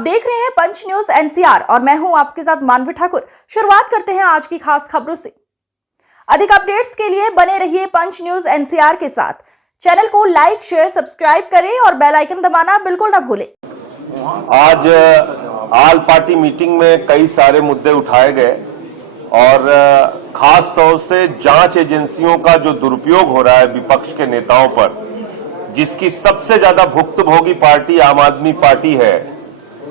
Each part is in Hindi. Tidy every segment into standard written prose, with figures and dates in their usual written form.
देख रहे हैं पंच न्यूज एनसीआर और मैं हूं आपके साथ मानवी ठाकुर। शुरुआत करते हैं आज की खास खबरों से। अधिक अपडेट्स के लिए बने रहिए पंच न्यूज एनसीआर के साथ। चैनल को लाइक, शेयर, सब्सक्राइब करें और बेल आइकन दबाना बिल्कुल ना भूलें। आज ऑल पार्टी मीटिंग में कई सारे मुद्दे उठाए गए और खास तौर से जांच एजेंसियों का जो दुरुपयोग हो रहा है विपक्ष के नेताओं पर, जिसकी सबसे ज्यादा भुक्तभोगी पार्टी आम आदमी पार्टी है।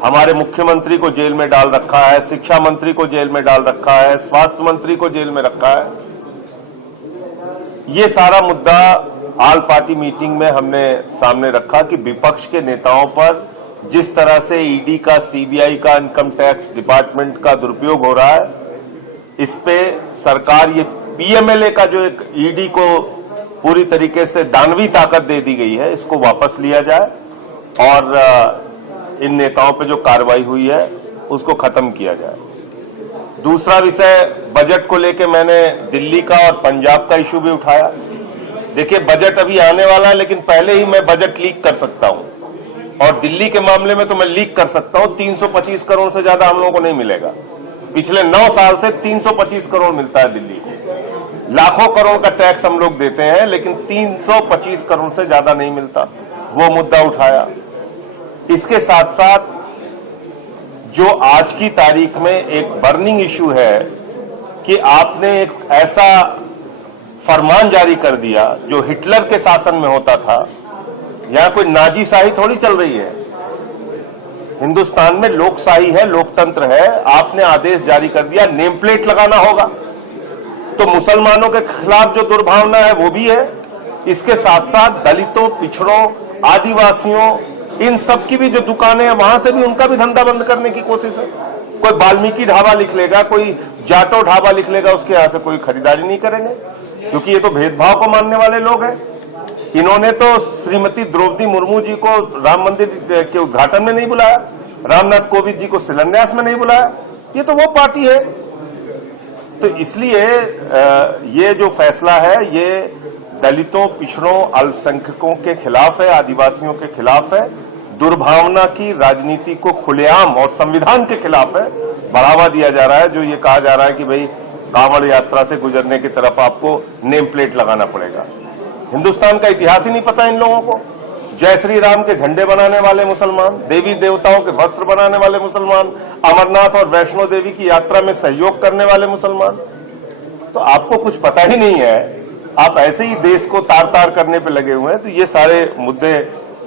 हमारे मुख्यमंत्री को जेल में डाल रखा है, शिक्षा मंत्री को जेल में डाल रखा है, स्वास्थ्य मंत्री को जेल में रखा है। ये सारा मुद्दा ऑल पार्टी मीटिंग में हमने सामने रखा कि विपक्ष के नेताओं पर जिस तरह से ईडी का, सीबीआई का, इनकम टैक्स डिपार्टमेंट का दुरुपयोग हो रहा है, इस पे सरकार ये पीएमएलए का जो एक ईडी को पूरी तरीके से दानवी ताकत दे दी गई है, इसको वापस लिया जाए और इन नेताओं पे जो कार्रवाई हुई है उसको खत्म किया जाए। दूसरा विषय बजट को लेके मैंने दिल्ली का और पंजाब का इशू भी उठाया। देखिए, बजट अभी आने वाला है, लेकिन पहले ही मैं बजट लीक कर सकता हूं और दिल्ली के मामले में तो मैं लीक कर सकता हूं। 325 करोड़ से ज्यादा हम लोगों को नहीं मिलेगा। पिछले 9 साल से 325 करोड़ मिलता है दिल्ली को। लाखों करोड़ का टैक्स हम लोग देते हैं, लेकिन 325 करोड़ से ज्यादा नहीं मिलता। वो मुद्दा उठाया। इसके साथ साथ जो आज की तारीख में एक बर्निंग इशू है कि आपने एक ऐसा फरमान जारी कर दिया जो हिटलर के शासन में होता था। यहां कोई नाजीशाही थोड़ी चल रही है। हिंदुस्तान में लोकशाही है, लोकतंत्र है। आपने आदेश जारी कर दिया नेम प्लेट लगाना होगा, तो मुसलमानों के खिलाफ जो दुर्भावना है वो भी है। इसके साथ साथ दलितों, पिछड़ों, आदिवासियों, इन सब की भी जो दुकानें हैं वहां से भी उनका भी धंधा बंद करने की कोशिश है। कोई वाल्मीकि ढाबा लिख लेगा, कोई जाटो ढाबा लिख लेगा, उसके यहां से कोई खरीदारी नहीं करेंगे, क्योंकि ये तो भेदभाव को मानने वाले लोग हैं। इन्होंने तो श्रीमती द्रौपदी मुर्मू जी को राम मंदिर के उद्घाटन में नहीं बुलाया, रामनाथ कोविंद जी को शिलान्यास में नहीं बुलाया। ये तो वो पार्टी है। तो इसलिए ये जो फैसला है ये दलितों, पिछड़ों, अल्पसंख्यकों के खिलाफ है, आदिवासियों के खिलाफ है। दुर्भावना की राजनीति को खुलेआम और संविधान के खिलाफ है। बढ़ावा दिया जा रहा है। जो ये कहा जा रहा है कि भाई कांवड़ यात्रा से गुजरने की तरफ आपको नेम प्लेट लगाना पड़ेगा। हिंदुस्तान का इतिहास ही नहीं पता इन लोगों को। जय श्री राम के झंडे बनाने वाले मुसलमान, देवी देवताओं के वस्त्र बनाने वाले मुसलमान, अमरनाथ और वैष्णो देवी की यात्रा में सहयोग करने वाले मुसलमान। तो आपको कुछ पता ही नहीं है, आप ऐसे ही देश को तार तार करने पे लगे हुए हैं। तो ये सारे मुद्दे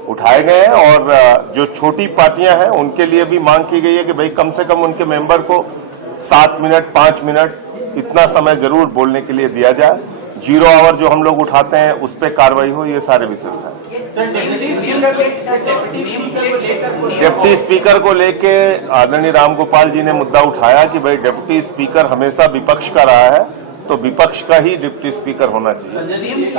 उठाए गए हैं और जो छोटी पार्टियां हैं उनके लिए भी मांग की गई है कि भाई कम से कम उनके मेंबर को 7 मिनट, 5 मिनट इतना समय जरूर बोलने के लिए दिया जाए। 0 आवर जो हम लोग उठाते हैं उस पर कार्रवाई हो। ये सारे विषय हैं। डिप्टी स्पीकर को लेके आदरणीय रामगोपाल जी ने मुद्दा उठाया कि भाई डिप्टी स्पीकर हमेशा विपक्ष का रहा है, तो विपक्ष का ही डिप्टी स्पीकर होना चाहिए।